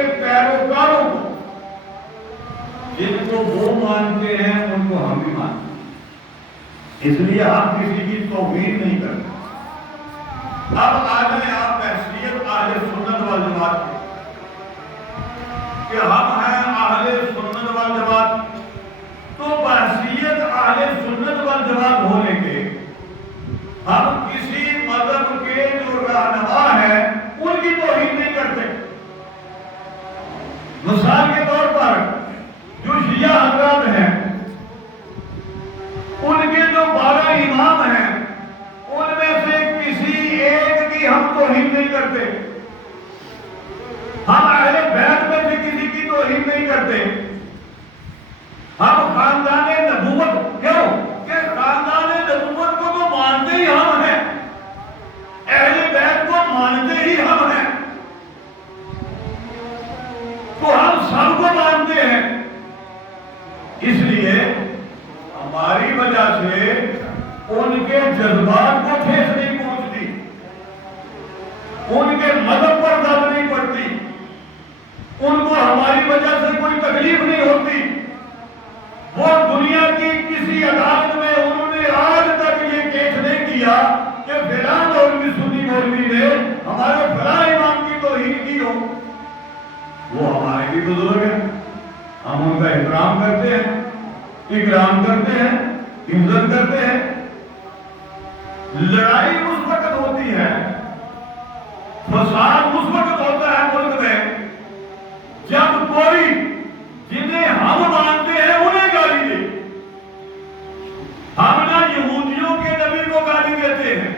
کے پیروکاروں کو، جن کو وہ مانتے ہیں ان کو ہم بھی مانتے ہیں، اس لیے ہم کسی کی توہین نہیں کرتے۔ اب آ جائیں آپ بحثیت اہل سنت والجماعت کے، کہ ہم ہیں اہل سنت والجماعت، تو بحثیت اہل سنت والجماعت ہونے کے ہم کسی مذہب کے جو رہنما ہیں ان کی توہین نہیں کرتے۔ مثال کے طور پر جو شیعہ حضرات ہیں، ان کے جو 12 امام ہیں، ان میں سے کسی ایک کی ہم توہین نہیں کرتے۔ ہم اہل بیت میں سے کسی کی توہین نہیں کرتے۔ ہم خاندان نبوت، کیوں کہ خاندان نبوت کو تو مانتے ہی ہم ہیں، اہل بیت کو مانتے ہی ہم ہیں، تو ہم سب کو مانتے ہیں۔ اس لیے ہماری وجہ سے ان کے جذبات کو ٹھیس نہیں پہنچتی، ان کے مذہب پر دب نہیں پڑتی، ان کو ہماری وجہ سے کوئی تکلیف نہیں ہوتی۔ وہ دنیا کی کسی عدالت میں انہوں نے آج تک یہ کیس نہیں کیا کہ فلاں مولوی سنی مولوی نے ہمارے فلاں امام کی توہین کی ہو۔ وہ ہمارے بھی بزرگ ہیں، ہم ان کا احترام کرتے ہیں، اکرام کرتے ہیں، عزت کرتے ہیں۔ لڑائی اس وقت ہوتی ہے، فساد اس وقت ہوتا ہے ملک میں جب کوئی جنہیں ہم مانتے ہیں انہیں گالی دے۔ ہم نہ یہودیوں کے نبی کو گالی دیتے ہیں،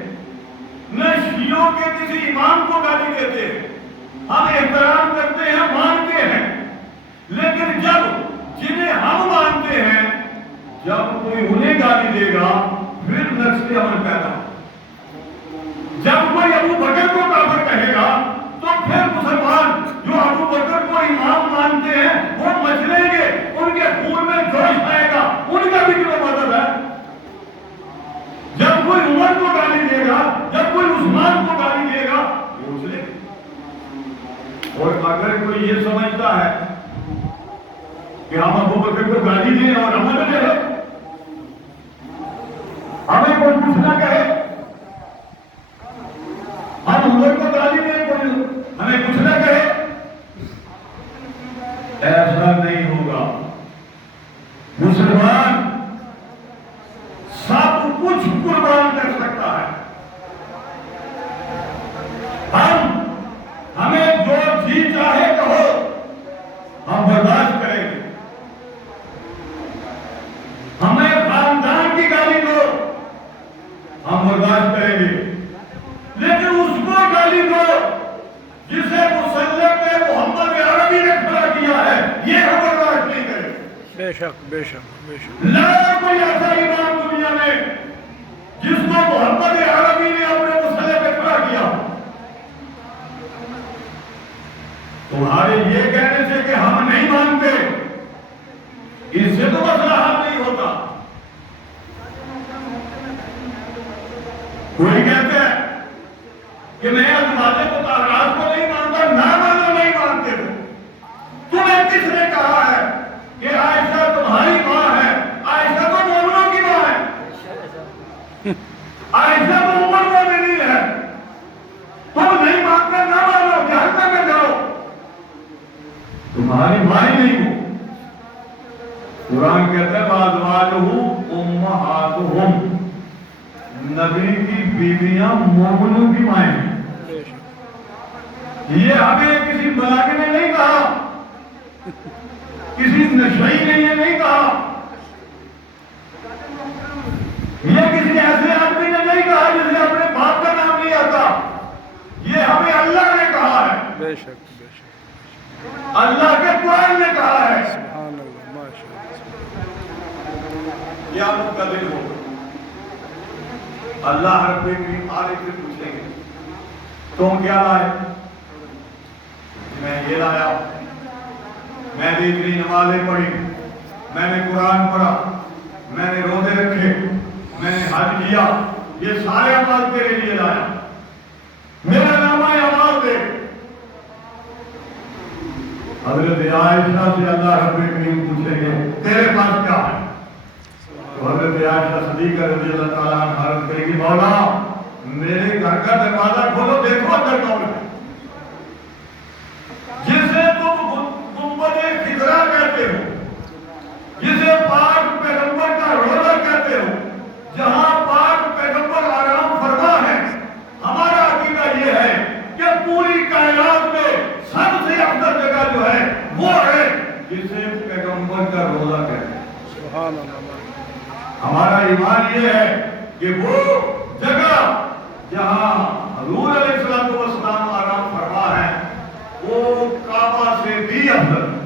نہ شیعوں کے کسی امام کو گالی دیتے ہیں، ہم احترام کرتے ہیں، مانتے ہیں۔ لیکن جب جنہیں ہم مانتے ہیں جب کوئی انہیں گالی دے گا پھر نقص عمل پیدا ہو۔ جب کوئی ابو بکر کو کافر کہے گا تو پھر مسلمان جو ابو بکر کو امام مانتے ہیں وہ مچلیں گے، ان کے خون میں جوش آئے گا، ان کا بھی کیوں مذہب ہے۔ جب کوئی عمر کو گالی دے گا، جب کوئی عثمان کو گالی دے گا وہ اچھلے گے۔ اور اگر کوئی یہ سمجھتا ہے کہ ہم ابو بکر کو گالی دیں اور عمل کریں، ہمیں کوئی کچھ نہ کہے، ہم عمر کو گالی دیں کوئی ہمیں کچھ نہ کہے، ایسا نہیں ہوگا۔ مسلمان سب کچھ قربان کر سکتا ہے۔ ہمیں جو جی چاہے کہو، ہم برداشت کریں گے۔ ہمیں خاندان کی گالی دو، ہم برداشت کریں گے۔ لیکن اس کو گالی دو جسے مسلم نے محمد عربی نے کھڑا کیا ہے، یہ ہم برداشت نہیں کریں۔ بے شک بے شک بے شک۔ لا کوئی ایسا امام دنیا میں جس کو محمد عربی نے اپنے مسلم پہ کھڑا کیا۔ تمہارے یہ کہنے سے کہ ہم نہیں مانتے، اس سے تو مسئلہ حل نہیں ہوتا۔ کوئی کہتا ہے کہ میں ازواج مطہرات کو نہیں مانتا، نہ مانو نہیں مانتے ہو۔ تمہیں کس نے کہا ہے کہ عائشہ تمہاری ماں ہے؟ عائشہ تو مومنوں کی ماں ہے، عائشہ تو ام المومنین ہے۔ تم نہیں مانتے، نہ مانو، جہنم میں جاؤ، تمہاری ماں ہی نہیں ہو۔ قرآن کہتا ہے وَأَزْوَاجُهُ أُمَّهَاتُهُمْ، نبی کی بیویاں مومنوں کی مائیں ہیں۔ یہ ہمیں کسی ملاک نے نہیں کہا، کسی نشئی نے یہ نہیں کہا، یہ کسی ایسے آدمی نے نہیں کہا جسے اپنے باپ کا نام نہیں آتا، یہ ہمیں اللہ نے کہا ہے، بے شک بے شک۔ اللہ کے قرآن نے کہا ہے۔ سبحان اللہ، ماشاء اللہ۔ کیا مقتدر ہو؟ اللہ رب العالمین آگے سے پوچھیں گے تم کیا لائے؟ میں یہ لایا، میں نے اتنی نمازیں پڑھی، میں نے قرآن پڑھا، میں نے روزے رکھے، میں نے حج کیا، یہ سارے اعمال تیرے لیے لایا، میرا نامہ اعمال دے۔ حضرت عائشہ سے اللہ رب العالمین پوچھیں گے تیرے پاس کیا ہے؟ تو حضرت عائشہ صدیقہ رضی اللہ تعالیٰ عنہ عرض کرے گی مولا میرے گھر کا دروازہ کھولو دیکھو اندر کون ہے؟ جسے تم گنبد خضرا کہتے ہو، جسے پاک پیغمبر کا روضہ کہتے ہو، جہاں پاک پیغمبر آرام فرما ہے، ہمارا عقیدہ یہ ہے کہ پوری کائنات میں سب سے افضل جگہ جو ہے وہ ہے جسے پیغمبر کا روضہ کہتے ہیں۔ سبحان اللہ۔ ہمارا ایمان یہ ہے کہ وہ جگہ جہاں حضور علیہ السلام آرام فرما ہے وہ کعبہ سے بھی افضل ہے۔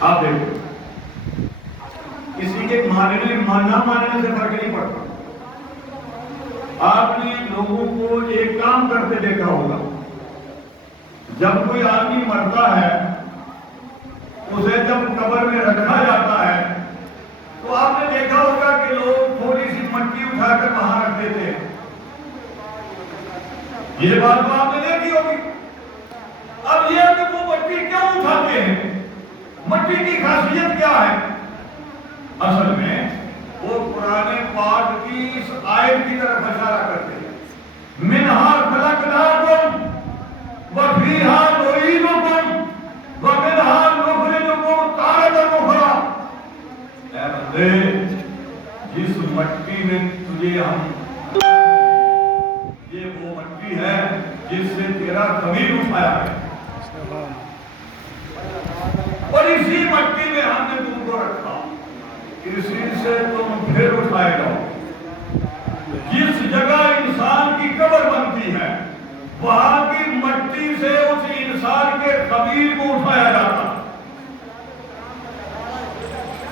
آپ دیکھو کسی کے ماننے نہ ماننے سے فرق نہیں پڑتا۔ آپ نے لوگوں کو ایک کام کرتے دیکھا ہوگا، جب کوئی آدمی مرتا ہے اسے جب قبر میں رکھا جاتا ہے تو آپ نے دیکھا ہوگا کہ لوگ تھوڑی سی مٹی اٹھا کر وہاں رکھ دیتے ہیں۔ یہ بات تو آپ نے دیکھی ہوگی۔ اب یہ کہ وہ مٹی کیوں اٹھاتے ہیں، مٹی کی خاصیت کیا ہے؟ اصل میں وہ قرآن پاک کی اس آیت کی طرف اشارہ کرتے ہیں، منہا خلقناکم وفیہا نعیدکم ومنہا نخرجکم تارۃ اخری۔ اے بندے جس مٹی میں تجھے ہم، یہ وہ مٹی ہے جس سے تیرا ضمیر اٹھایا ہے، اور اسی مٹی میں ہم نے تم کو رکھا، اسی سے تم پھر اٹھائے جاؤ۔ جس جگہ انسان کی قبر بنتی ہے وہاں کی مٹی سے اس انسان کے ضمیر کو اٹھایا جاتا۔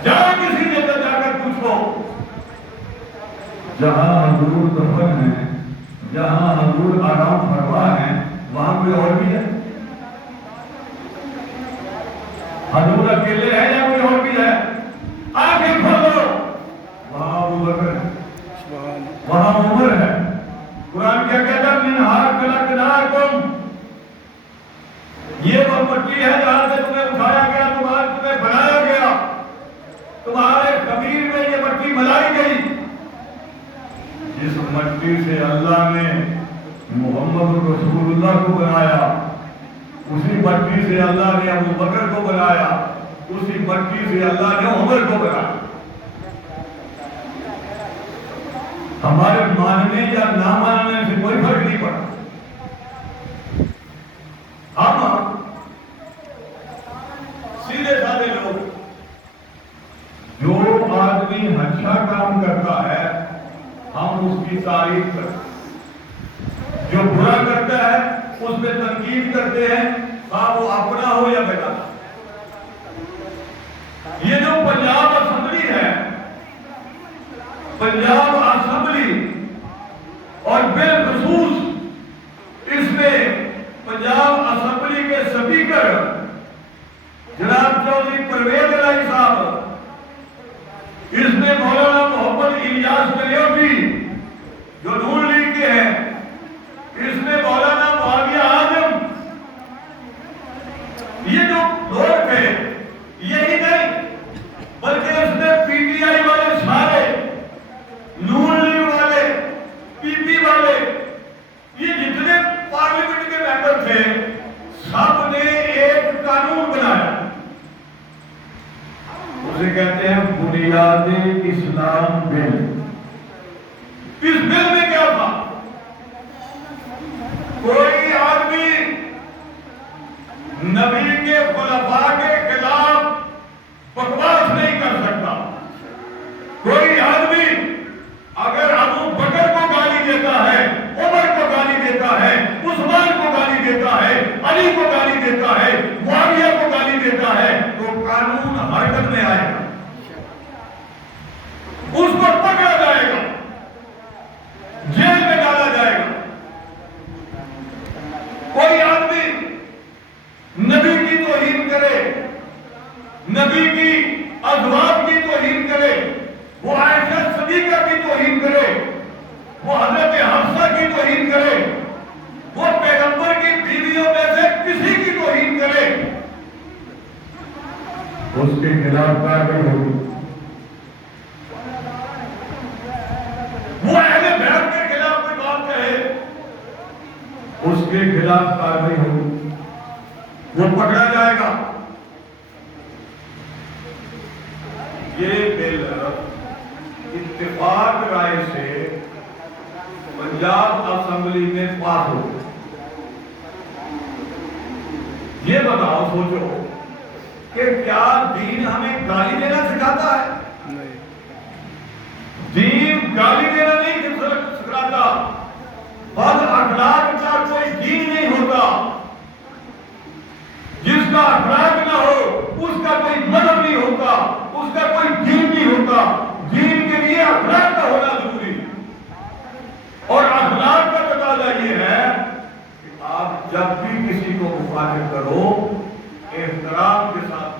جہاں کسی جگہ جا کر پوچھو جہاں حضور دفن ہے، جہاں حضور آرام فرما ہے، وہاں کوئی اور بھی ہے؟ حضور اکیلے ہے یا کوئی اور بھی ہے؟ آنکھیں کھولو، وہاں ابو بکر ہے، وہاں عمر ہے۔ قرآن کیا کہتا ہے؟ منہا خلقناکم، یہ وہ مٹی ہے جہاں سے تمہیں اٹھایا گیا، تمہیں بنایا گیا، تمہارے ضمیر میں یہ مٹی ملائی گئی۔ جس مٹی سے اللہ نے محمد رسول اللہ کو بنایا، اسی مٹی سے اللہ نے ابو بکر کو بنایا، اسی مٹی سے اللہ نے عمر کو بنایا۔ ہمارے ماننے یا نہ ماننے سے کوئی فرق نہیں پڑتا۔ ہم سیدھے سادے لوگ، جو آدمی اچھا کام کرتا ہے ہم اس کی تعریف کرتے ہیں، جو برا کرتا ہے اس پہ تنقید کرتے ہیں، خواہ وہ اپنا ہو یا بیٹا۔ یہ جو پنجاب اسمبلی ہے، پنجاب اسمبلی، اور بالخصوص اس میں پنجاب اسمبلی کے سپیکر جناب چودھری پرویز الہی صاحب، اس میں مولانا محمد الیاس کلیوٹی جو نون لیگ کے ہیں، اس میں مولانا معاویہ اعظم، یہ جو لوگ تھے یہی نہیں بلکہ اس میں پی ٹی آئی والے سارے، نون لیگ والے، پی پی والے، یہ جتنے پارلیمنٹ کے ممبر تھے سب نے ایک قانون بنایا، اسے کہتے ہیں بنیاد اسلام بل۔ اس بل میں کیا تھا؟ کوئی آدمی نبی کے خلفاء کے خلاف بکواس نہیں کر سکتا۔ کوئی آدمی اگر ابو بکر کو گالی دیتا ہے، عمر کو گالی دیتا ہے، عثمان کو گالی دیتا ہے، علی کو گالی دیتا ہے، معاویہ کو گالی دیتا ہے، تو قانون حرکت میں آئے گا، اس کو پکڑا جائے گا۔ کے خلاف کارروائی ہوگی. وہ اہل بیت کے خلاف کوئی بات کہے اس کے خلاف کارروائی ہوگی، وہ پکڑا جائے گا. یہ بل اتفاق رائے سے پنجاب اسمبلی میں پاس ہو. یہ بتاؤ، سوچو کہ کیا دین ہمیں گالی دینا سکھاتا ہے؟ نہیں. دین گالی دینا نہیں سکھاتا. بد اخلاق کا کوئی دین نہیں ہوتا. جس کا اخلاق نہ ہو اس کا کوئی مذہب نہیں ہوتا، اس کا کوئی دین نہیں ہوتا. دین کے لیے اخلاق کا ہونا ضروری ہے، اور اخلاق کا تقاضا یہ ہے کہ آپ جب بھی کسی کو مخاطب کرو احترام کے ساتھ.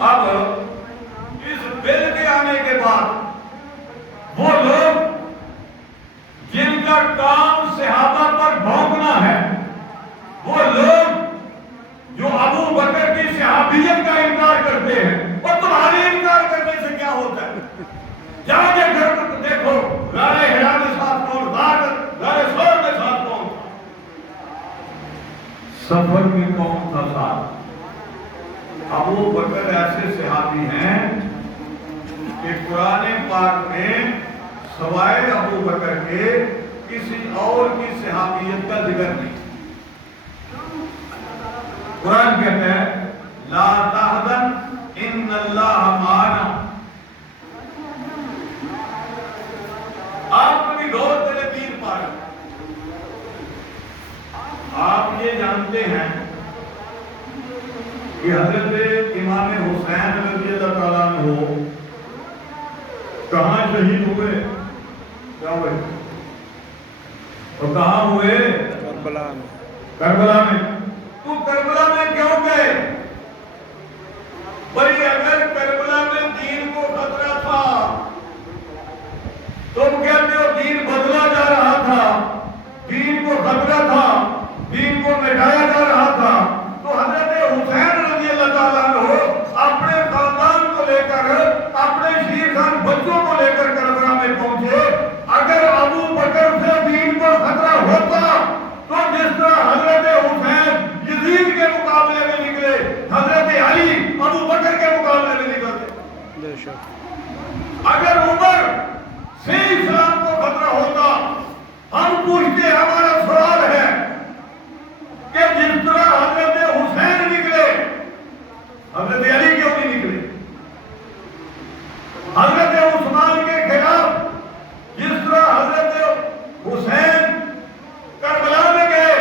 اب اس بل کے آنے کے بعد وہ لوگ جن کا کام صحابہ پر بھونکنا ہے، وہ لوگ جو ابو بکر کی صحابیت کا انکار کرتے ہیں، اور تمہارے انکار کرنے سے کیا ہوتا ہے؟ جا کے گھر کو دیکھو، غار حرا کے ساتھ کون، غار ثور کے ساتھ کون، سفر میں کون تھا ساتھ؟ ابو بکر ایسے صحابی ہیں کہ قرآن پاک میں سوائے ابو بکر کے کسی اور کی صحابیت کا ذکر نہیں. قرآن کہتا ہے لا تحزن ان اللہ معنا. آپ کبھی غور کریں 3 پارہ. آپ یہ جانتے ہیں کہ حضرت امام حسین رضی اللہ تعالیٰ عنہ کہاں شہید ہوئے؟ کیا ہوئے؟ اور کہاں ہوئے؟ کربلا میں. کربلا میں. تو کربلا میں کیوں گئے؟ بھئی اگر کربلا میں دین کو خطرہ تھا، تم کہتے ہو دین بدلا جا رہا تھا، دین کو خطرہ تھا، دین کو مٹایا جا رہا تھا، تو حضرت حسین رضی اللہ تعالیٰ عنہ اپنے خاندان کو لے کر، اپنے شیر خان بچوں کو لے کر کربلا میں پہنچے. اگر ابو بکر سے دین کو خطرہ ہوتا تو جس طرح حضرت حسین یزید کے مقابلے میں نکلے، حضرت علی ابو بکر کے مقابلے میں نکلتے. بے شک. اگر عمر سے اسلام کو خطرہ ہوتا، ہم پوچھتے، ہمارا سوال ہے کہ جس طرح حضرت حسین نکلے، حضرت علی کیوں نہیں نکلے؟ حضرت عثمان کے خلاف جس طرح حضرت حسین کربلا میں گئے،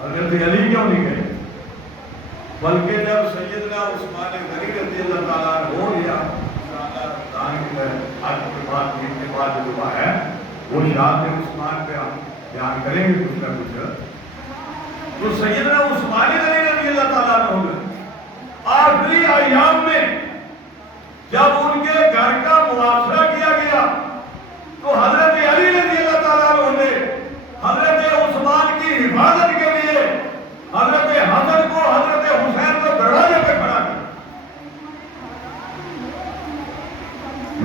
حضرت علی کیوں نہیں گئے؟ بلکہ جب سیدنا عثمان غنی رضی اللہ تعالیٰ عنہ یا آج کے بعد جو دعا ہے وہ شاہد عثمان پہ ہم بیان کریں گے کچھ نہ کچھ. تو سیدنا عثمان غنی رضی اللہ تعالیٰ عنہ آخری ایام میں جب ان کے گھر کا محاصرہ کیا گیا تو حضرت علی رضی اللہ تعالیٰ عنہ نے حضرت عثمان کی حفاظت کے لیے حضرت حسن کو، حضرت حسین کو دروازے پہ کھڑا کیا.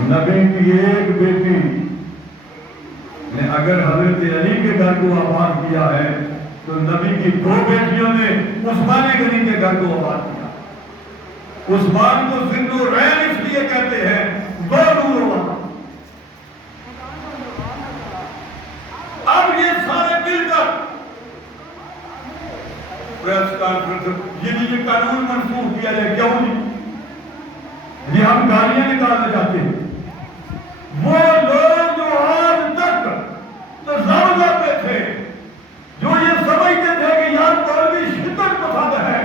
نبی کی ایک بیٹی نے اگر حضرت علی کے گھر کو آباد کیا ہے تو نبی کی 2 بیٹیوں نے عثمان غنی کے گھر کو آباد کیا. عثمان کو زندو رین اس لیے کہتے ہیں 2 نور والا. اب یہ سارے مل کر پریس کانفرنس یہ قانون منسوخ کیا جائے، کیوں نہیں؟ یہ ہم گالیاں نکالنا چاہتے ہیں. وہ لوگ جو آج تک تصور کرتے تھے، جو یہ سمجھتے تھے کہ یار مولوی شدت پسند ہے،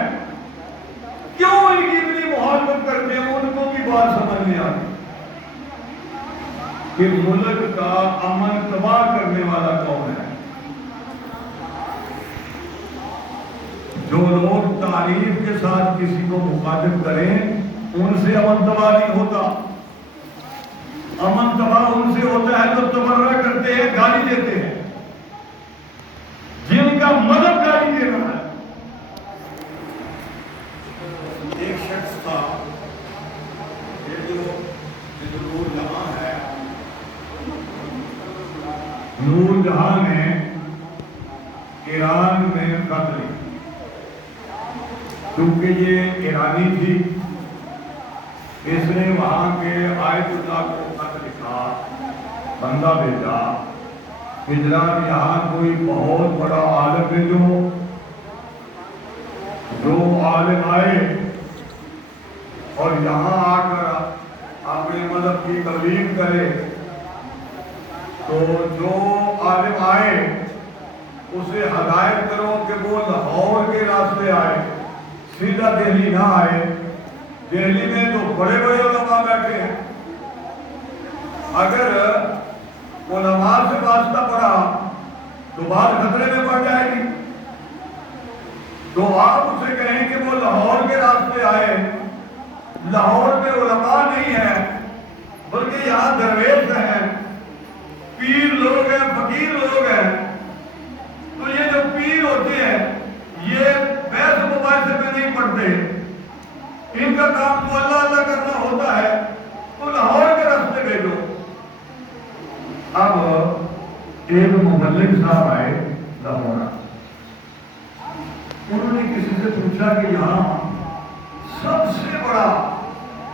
کیوں ان کی اتنی محبت کرتے ہیں؟ ان کو بھی بات سمجھ نہیں آتی کہ ملک کا امن تباہ کرنے والا کون ہے. جو لوگ تعریف کے ساتھ کسی کو مخاطب کریں ان سے امن تباہ نہیں ہوتا. امن تباہ ان سے ہوتا ہے تو تبرہ کرتے ہیں، گالی دیتے ہیں. جن کا مذہب گالی دینا ہے، نور جہاں نے ایران میں خط لکھا، کیونکہ یہ ایرانی تھی، اس نے وہاں کے آیت اللہ کو خط لکھا، بندہ بھیجا کہ جناب یہاں کوئی بہت بڑا عالم ہے جو عالم آئے اور یہاں آ کر اپنے مذہب کی تبلیغ کرے، تو جو عالم آئے اسے ہدایت کرو کہ وہ لاہور کے راستے آئے، سیدھا دہلی نہ آئے۔ دہلی میں تو بڑے بڑے علماء بیٹھے ہیں، اگر علماء سے واسطہ پڑا تو بات خطرے میں پڑ جائے گی۔ تو آپ اسے کہیں کہ وہ لاہور کے راستے آئے، لاہور میں علماء نہیں ہے بلکہ یہاں درویش ہیں، پیر لوگ ہیں، فقیر لوگ ہیں۔ تو یہ جو پیر ہوتے ہیں یہ بحث مباحثے میں نہیں پڑھتے، ان کا کام تو اللہ اللہ کرنا ہوتا ہے، تو لاہور کے راستے بھیجو۔ اب ایک مبلغ صاحب آئے لاہور، انہوں نے کسی سے پوچھا کہ یہاں سب سے بڑا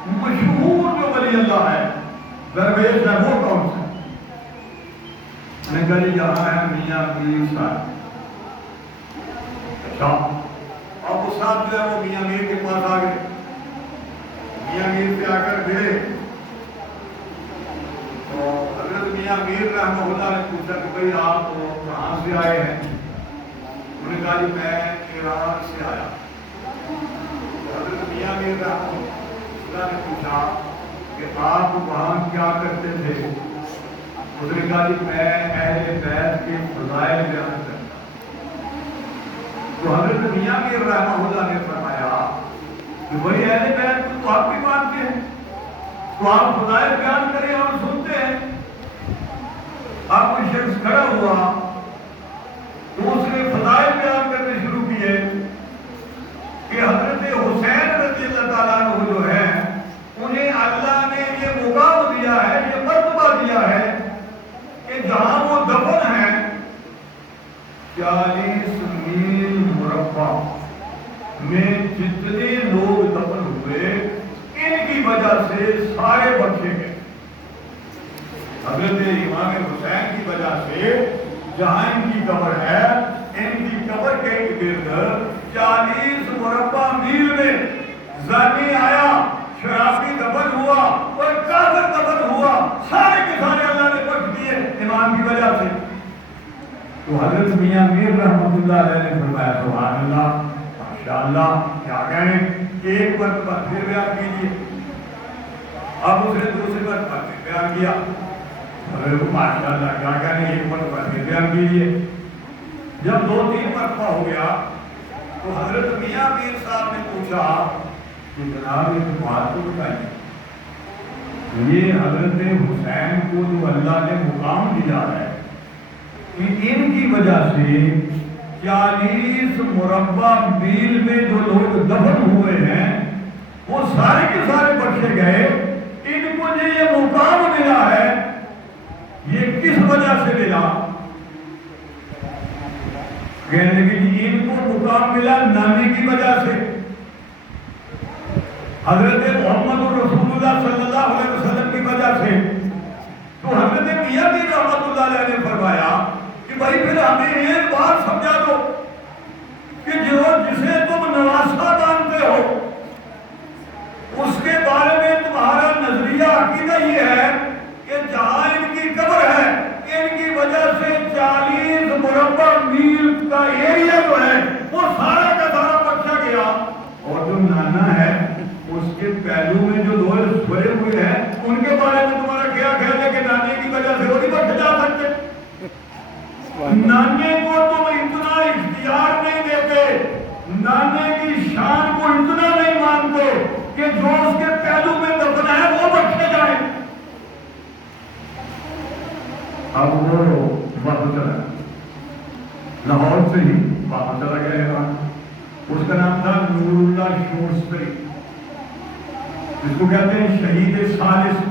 مشہور جو ولی اللہ ہے، درویش ہے، وہ کون سا؟ میں نے کہا جی یہاں ہے میاں میر صاحب۔ اچھا، اب وہ صاحب جو ہے وہ میاں میر کے پاس آ گئے، میاں میر سے آ کر گئے تو حضرت میاں میر رحمہ اللہ نے پوچھا کہ بھئی آپ کہاں سے آئے ہیں؟ انہوں نے کہا جی میں ایران سے آیا۔ حضرت میاں میر رحمہ اللہ نے پوچھا کہ آپ وہاں کیا کرتے تھے؟ اس نے کہا جی میں اہل بیت کے فضائل بیان کرتا۔ تو حضرت میاں میر رحمہ اللہ نے فرمایا کہ بھئی اہل بیت کو تو آپ بھی مانتے ہیں، تو آپ فضائل بیان کریں اور سنتے ہیں۔ اب کوئی شخص کھڑا ہوا تو اس نے فضائل بیان کرنے شروع کیے کہ حضرت حسین رضی اللہ تعالیٰ عنہ جو ہے انہیں اللہ نے یہ مقام دیا ہے، یہ مرتبہ دیا ہے کہ جہاں وہ دفن ہیں 40 میل مربع میں جتنے لوگ دفن ہوئے ان کی وجہ سے سارے بخشے گئے۔ حضرت امام حسین کی وجہ سے جہاں ان کی قبر ہے، ان کی قبر کے گرد 40 مربع میل میں زانی آیا، شرابی دفن ہوا اور کافر دفن ہوا، سارے کے سارے اللہ نے بخش دیے امام کی وجہ سے۔ تو حضرت میاں میر رحمۃ اللہ علیہ نے فرمایا سبحان اللہ، ماشاءاللہ، کیا کہیں، ایک مرتبہ پھر بیان کیجیے۔ اب اس نے دوسری مرتبہ پھر بیان کیا، ماشاءاللہ کیا کہیں، ایک مرتبہ پھر بیان کیجیے۔ جب 2-3 مرتبہ ہو گیا تو حضرت میاں میر صاحب نے پوچھا کہ جناب ایک بات تو بتائیے، یہ حضرت حسین کو جو اللہ نے مقام دیا ہے کہ ان کی وجہ سے 40 مربع میل میں جو لوگ دفن ہوئے ہیں وہ سارے کے سارے بخشے گئے، ان کو یہ مقام ملا ہے، یہ کس وجہ سے ملا؟ کہنے کہ ان کو مقام ملا نامی کی وجہ سے، حضرت محمد رسول اللہ صلی اللہ علیہ وسلم کی وجہ سے۔ تو حضرت میاں میر رحمۃ اللہ علیہ نے فرمایا کہ بھائی پھر ہمیں یہ بات سمجھا دو کہ جو جسے تم نواسہ مانتے ہو اس کے بارے میں تمہارا نظریہ عقیدہ یہ ہے کہ جہاں ان کی قبر ہے ان کی وجہ سے 40 مربع میل کا ایریا جو ہے وہ سارا کا سارا بخشا گیا، اور جو نانا ہے اس کے پہلو میں جو دو بھرے ہوئے ہیں ان کے بارے میں تمہارا کیا خیال ہے کہ نانے کی وجہ سے وہ نہیں بخش جا سکتے؟ نانے کو تم اتنا اختیار نہیں دیتے، نانے کی شان کو اتنا نہیں مانتے کہ جو اس کے پہلو میں دفن ہے وہ بخشے جائے۔ اب وہ واپس چلا لاہور سے ہی واپس چلا گیا، اس کا نام تھا نور اللہ شورستری، جس کو کہتے ہیں شہید ثالث۔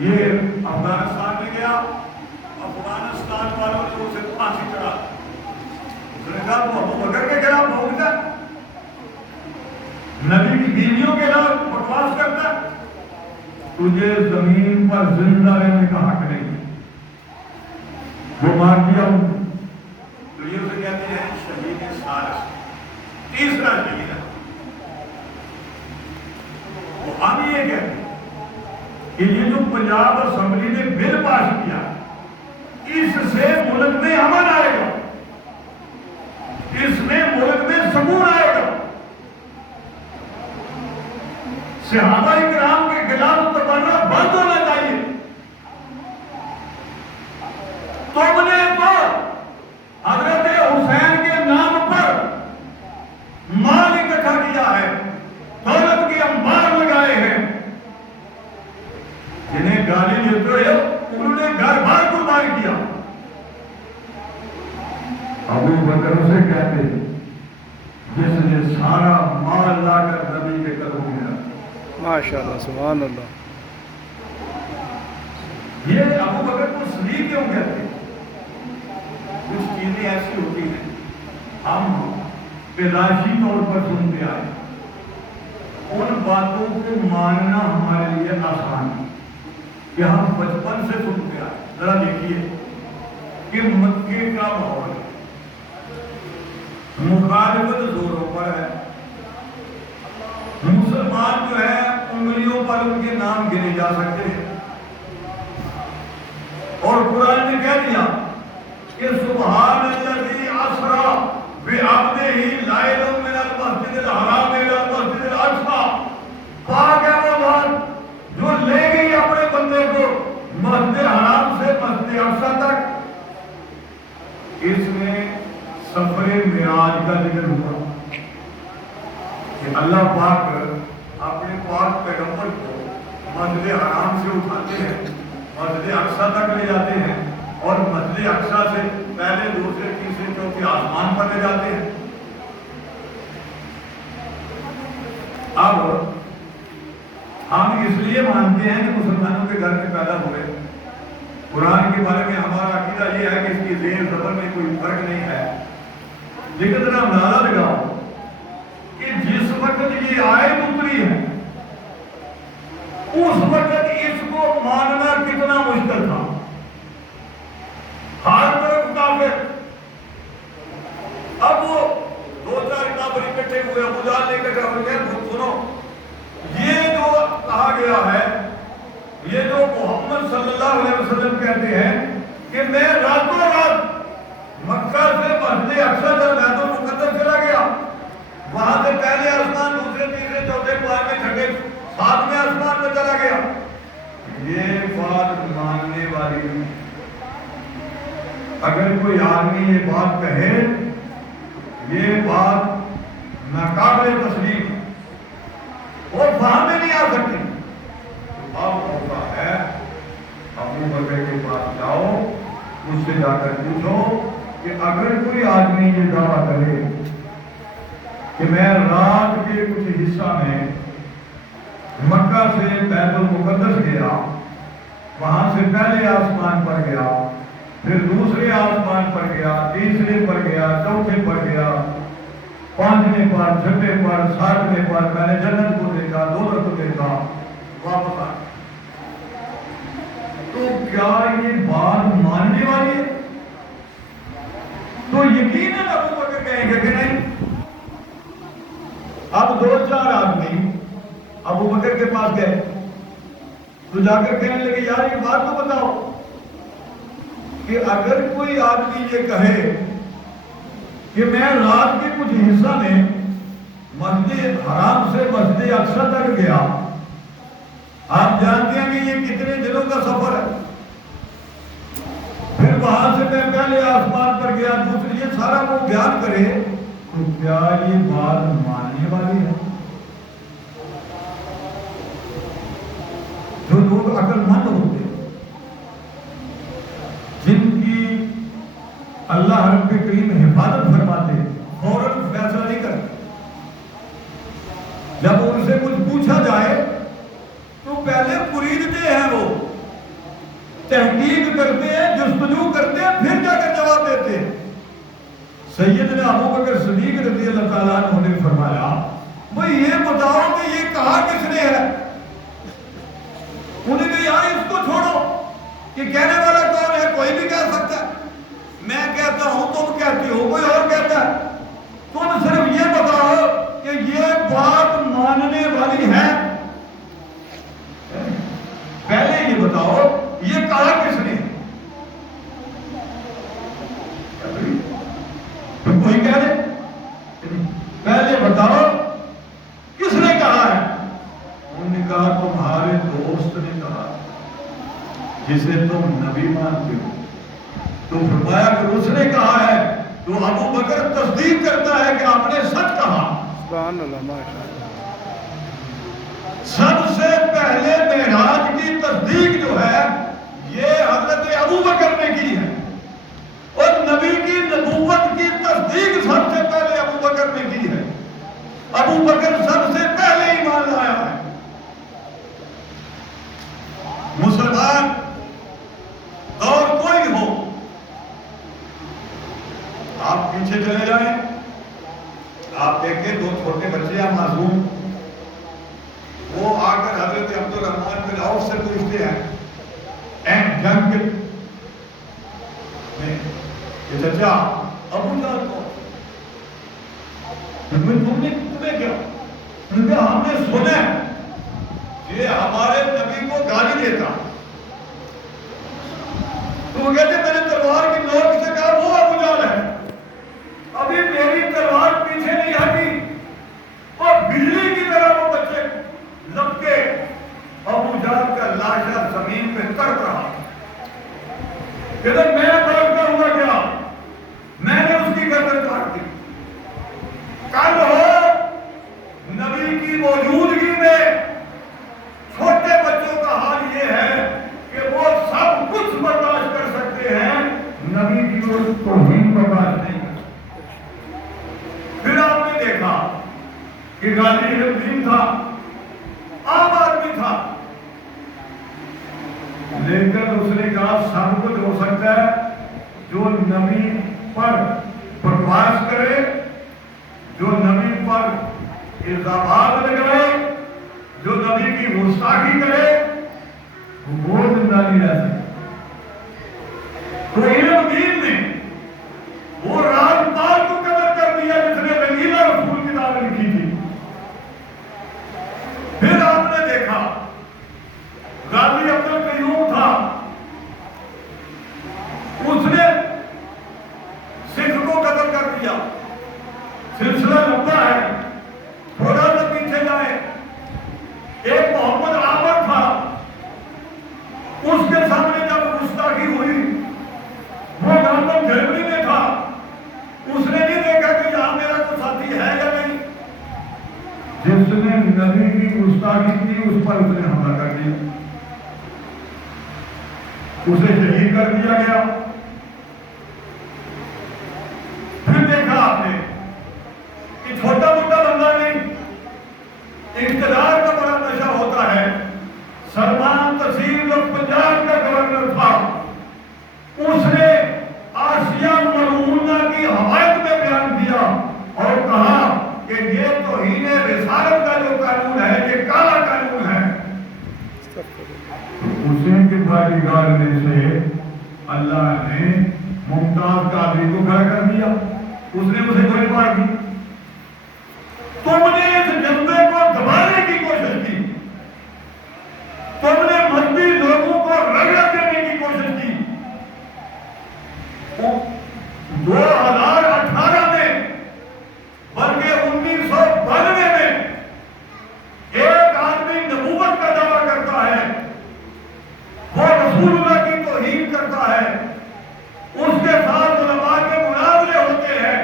یہ افغانستان میں گیا افغانستان والوں نے اسے پھانسی چڑھا. اس نے کہا تو ابو بکر کے خلاف بھونکتا ہے, نبی کی بیویوں کے خلاف بکواس کرتا ہے, تجھے زمین پر زندہ رہنے کا حق نہیں, وہ مار دیا ہوں. تو یہ اسے کہتے ہیں شہید ثالث, تیسرا شہید ہے. وہ ہم یہ کہتے ہیں کہ یہ جو پنجاب اسمبلی نے بل پاس کیا, اس سے ملک میں امن آئے گا, اس میں ملک میں سکون آئے گا. صحابہ کرام کے خلاف تبرہ بند ہونا چاہیے. تم نے تو حضرت حسین کے نام پر مال اکٹھا کیا ہے, دولت کے انبار لگائے ہیں. جنہیں گالی دیتے ہوئے انہوں نے گھر بار قربان کیا. ابو بکر اسے کہتے ہیں جس نے سارا مال لا کر نبی کے قدموں میں رکھا. ماشاءاللہ, سبحان اللہ. یہ ابو بکر کو صدیق کیوں کہتے ہیں؟ کچھ چیزیں ایسی ہوتی ہیں ہم پیدائشی طور پر سنتے آئے, ان باتوں کو ماننا ہمارے لیے آسان ہے کہ ہم بچپن سے سنتے آئے. ذرا دیکھیے کہ مکے کا ماحول ہے, مخالفت زوروں پر ہے, مسلمان جو ہے انگلیوں پر ان کے نام گنے جا سکتے ہیں, اور قرآن نے کہہ دیا کہ سبحان الذی اسری بعبدہ لیلا من المسجد الحرام الی المسجد الاقصی. پاک ہے وہ ذات جو لے گئی اپنے بندے کو مسجد حرام سے مسجد اقصی تک. اس میں سفر معراج کا ذکر ہوا کہ اللہ پاک اپنے پاک پیغمبر کو مسجد حرام سے اٹھاتے ہیں, مسجد اقصی تک لے جاتے ہیں, اور مسجد اقصی سے پہلے دوسرے تیسرے چوتھے آسمان پر لے جاتے ہیں. اب ہم اس لیے مانتے ہیں کہ مسلمانوں کے گھر میں پیدا ہوئے. قرآن کے بارے میں ہمارا عقیدہ یہ ہے کہ اس کی زیر زبر میں کوئی فرق نہیں ہے, لیکن ذرا اندازہ لگاؤ کہ جس وقت یہ آیت اتری ہے اس وقت اس کو ماننا کتنا مشکل تھا. ہر طرف کافر. اب وہ دو چار کافر اکٹھے ہوئے, ابو جہل نے کہا سنو, یہ جو کہا گیا ہے, یہ جو محمد صلی اللہ علیہ وسلم کہتے ہیں کہ میں راتوں رات مکہ سے مسجد اقصی تک بیت المقدس چلا گیا, وہاں سے پہلے آسمان, دوسرے تیسرے چوتھے پانچویں چھٹے ساتویں آسمان میں چلا گیا, یہ بات ماننے والی نہیں. اگر کوئی آدمی یہ بات کہے, یہ بات ناقابل تسلیم, وہ فہم میں نہیں آ سکتی. اب ہوتا ہے ابو بکر کے پاس جاؤ, مجھ سے جا کر پوچھو کہ اگر کوئی آدمی یہ دعویٰ کرے کہ میں رات کے کچھ حصہ میں مکہ سے بیت المقدس گیا, وہاں سے پہلے آسمان پر گیا, پھر دوسرے آسمان پر گیا, تیسرے پر گیا, چوتھے پر گیا, پانچویں پر, چھٹے پر, ساتویں پر, میں نے جنت کو دیکھا, دولت کو دیکھا, واپس آ, تو کیا یہ بات ماننے والی ہے؟ تو یقیناً ابو بکر کہیں گے کہ نہیں. اب دو چار آدمی ابو بکر کے پاس گئے تو جا کر کہنے لگے یار یہ بات تو بتاؤ کہ اگر کوئی آدمی یہ کہے کہ میں رات کے کچھ حصہ میں مسجد حرام سے مسجد اقصی تک گیا, آپ جانتے ہیں کہ یہ کتنے دنوں کا سفر ہے, پھر وہاں سے میں پہلے آسمان پر گیا, دوسری, یہ سارا وہ بیان کرے, تو کیا یہ بات ماننے والی ہے؟ جو لوگ عقل مند ہوتے جن کی اللہ رب کریم حفاظت فرماتے فوراً فیصلہ نہیں کرتے. جب ان سے کچھ پوچھا جائے تو پہلے خریدتے ہیں, وہ تحقیق کرتے ہیں، جستجو کرتے ہیں، پھر جا کر جواب دیتے ہیں۔ سیدنا ابوبکر صدیق رضی اللہ تعالیٰ عنہ نے فرمایا بھئی یہ بتاؤ کہ یہ کہا کس نے ہے؟ انہوں نے کہا یار اس کو چھوڑو، یہ کہنے والا کون ہے؟ کوئی بھی کہہ سکتا ہے، میں کہتا ہوں، تم کہتے ہو، کوئی اور کہتا ہے، تم صرف یہ بتاؤ کہ یہ بات ماننے والی ہے؟ پہلے یہ بتاؤ یہ کہا کس نے؟ کوئی کہہ دے، پہلے بتاؤ کس نے کہا ہے؟ انہوں نے کہا تمہارے دوست نے کہا جسے تم نبی مانتے ہو۔ تو فرمایا کہ اس نے کہا ہے تو ابو بکر تصدیق کرتا ہے کہ آپ نے سچ کہا۔ سبحان اللہ، ماشاءاللہ۔ سب سے پہلے معراج کی تصدیق جو ہے یہ حضرت ابو بکر نے کی ہے، اور نبی کی نبوت کی تصدیق سب سے پہلے ابو بکر نے کی ہے۔ ابو بکر سب سے پہلے ایمان لایا ہے۔ مسلمان دور کوئی ہو، آپ پیچھے چلے جائیں، آپ دیکھیں دو چھوٹے بچے ہیں معصوم، وہ آ کر حضرت عبد الرحمن بن عوف سے پوچھتے ہیں جنگ میں کہ چچا ابو جہل کو تمہیں کیا؟ انہوں نے کہا ہم نے سنا کہ ہمارے نبی کو گالی دیتا، تو وہ کہتے میں نے تلوار کی نوک سے کہا وہ ابو جہل ہے، ابھی میری تلوار پیچھے نہیں ہٹی، اور بجلی کی طرح وہ بچے لپکے ابو جہل کا لاشا زمین پہ تڑپ رہا۔ کہتے میں تڑپ کروں گا کیا؟ میں نے اس کی گردن کاٹ دی۔ کل ہو نبی کی موجودگی میں چھوٹے بچوں کا حال یہ ہے کہ وہ سب کچھ برداشت کر سکتے ہیں، نبی کی توہین برداشت نہیں کر سکتے۔ پھر آپ نے دیکھا کہ غازی الدین تھا، عام آدمی تھا، لیکن اس نے کہا سب کچھ ہو سکتا ہے، جو نبی پر بکواس کرے، جو نبی پر الزامات لگائے، جو نبی کی گستاخی کرے، وہ زندہ نہیں رہ سکتا۔ تو علم دین نے وہ راجپال کو قتل کر دیا جس نے رنگیلا رسول کتاب لکھی تھی۔ پھر آپ نے دیکھا غازی عبد القیوم تھا، اس نے سکھ کو قتل کر دیا۔ سلسلہ لمبا ہے، تھوڑا سا پیچھے جائیں، ایک محمد عامر تھا، اس کے سامنے جب گستاخی ہوئی، وہ لندن جرمنی میں تھا، اس نے نہیں دیکھا کہ یہاں میرا کوئی ساتھی ہے یا نہیں، جس نے نبی کی گستاخی کی اس پر اس نے حملہ کر دیا، اسے شہید کر دیا گیا۔ پھر دیکھا آپ نے کہ چھوٹا موٹا بندہ نہیں، اقتدار کا بڑا نشہ ہوتا ہے۔ سلمان تحصیل جو پنجاب کا گورنر تھا، اس نے آسیہ ملعونہ کی حمایت میں بیان دیا اور کہا کہ یہ توہین رسالت کا جو قانون ہے یہ کالا قانون ہے۔ حسین کے بھائیگار میں سے اللہ نے ممتاز قادری کو کھڑا کر دیا، اس نے اسے گولی مار دی۔ تم نے اس جذبے کو دبانے کی کوشش کی، تم نے مذہبی لوگوں کو رگڑ دینے کی کوشش کی۔ 2018 میں بلکہ 1992 میں ایک آدمی نبوت کا دعویٰ کرتا ہے، وہ رسول اللہ کی توہین کرتا ہے، اس کے ساتھ علماء کے مناظرے ہوتے ہیں،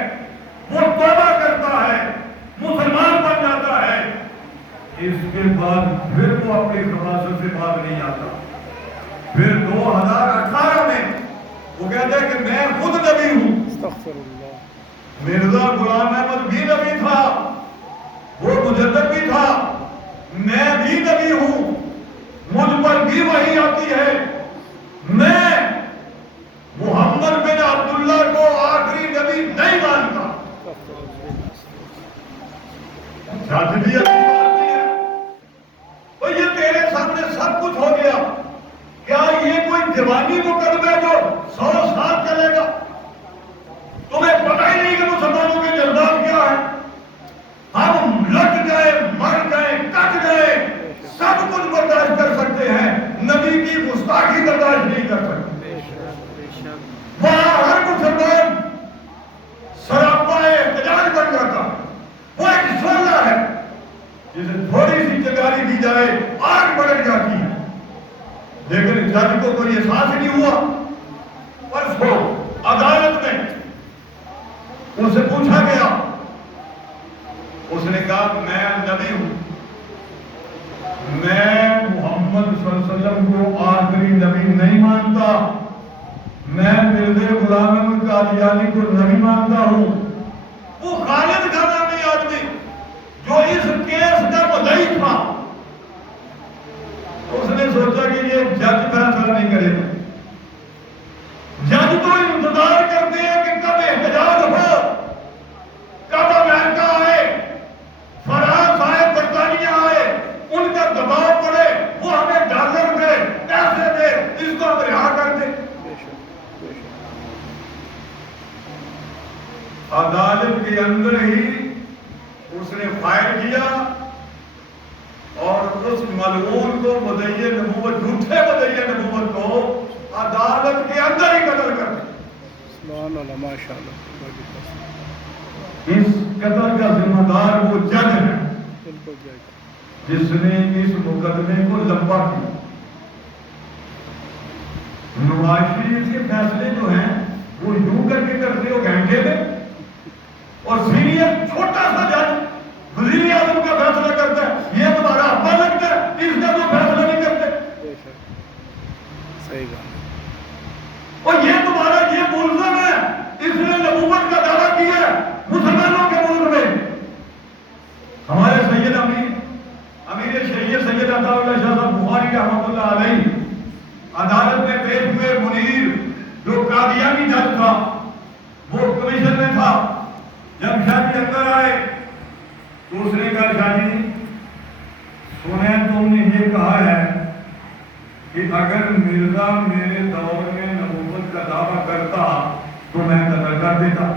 وہ توبہ کرتا ہے، مسلمان بن جاتا ہے، اس کے بعد پھر وہ اپنی خباثت سے باز نہیں آتا۔ پھر 2018 میں وہ کہتا ہے کہ میں خود نبی ہوں۔ استغفر اللہ۔ مرزا غلام احمد بھی نبی تھا، وہ مجدد بھی تھا، میں بھی نبی ہوں، مجھ پر بھی وحی آتی ہے، میں دیوانی مقدمہ جو 100 سال چلے گا، تمہیں پتہ ہی نہیں کہ مسلمانوں کے جذبات کیا ہے. ہم لٹ گئے، مر گئے، کٹ گئے، سب کچھ برداشت کر سکتے ہیں، نبی کی گستاخی برداشت نہیں کر سکتے. وہاں ہر مسلمان سراپا احتجاج بن جاتا ہے. وہ ایک شعلہ ہے جسے تھوڑی سی چنگاری دی جائے آگ بڑھ جاتی ہے. لیکن جج کو کوئی احساس ہی نہیں ہوا. پرسوں عدالت میں ان سے پوچھا گیا، اس نے کہا میں نبی ہوں، میں محمد صلی اللہ علیہ وسلم کو آخری نبی نہیں مانتا، میں مرزا غلام احمد قادیانی کو نبی مانتا ہوں. وہ خالد کا نامی آدمی جو اس کیس کا مدعی تھا، اس نے سوچا کہ یہ جج فیصلہ نہیں کرے گا. جج تو انتظار کرتے ہیں کہ کب احتجاج ہو، کب امریکہ آئے، فرانس آئے، برطانیہ آئے، ان کا دباؤ پڑے، وہ ہمیں ڈالر دے، پیسے دے، اس کو ہم رہا کر دیں. عدالت کے اندر ہی اس نے فائر کیا اور اس ملعون کو مدعی نبوت، جھوٹے مدعی نبوت کو عدالت کے اندر ہی قتل کر دیا. سبحان اللہ، ماشاءاللہ. اس قتل کا ذمہ دار وہ جج ہے بالکل جائے. جس نے اس مقدمے کو لمبا کیا. نواز شریف کے فیصلے جو ہیں وہ یوں کر کے کرتے ہو گھنٹے میں، اور سینئر چھوٹا سا جج وزیر اعظم کا فیصلہ کرتا ہے، یہ تمہارا ابا لگتا ہے، اس کا تو فیصلہ نہیں کرتے. صحیح بات. اور یہ تمہارا یہ ملزم ہے، اس نے نبوت کا دعویٰ کیا ہے مسلمانوں کے ملک میں. ہمارے سید امیر شریعت سید عطا اللہ شاہ صاحب بخاری رحمۃ اللہ علیہ عدالت میں پیش ہوئے. منیر جو قادیانی جج تھا وہ کمیشن میں تھا. جب شاہ جی اندر آئے تو اس نے کہا شاہ جی سنیں تم نے یہ کہا ہے کہ اگر مرزا میرے دور میں نبوت کا دعویٰ کرتا تو میں قتل کر دیتا.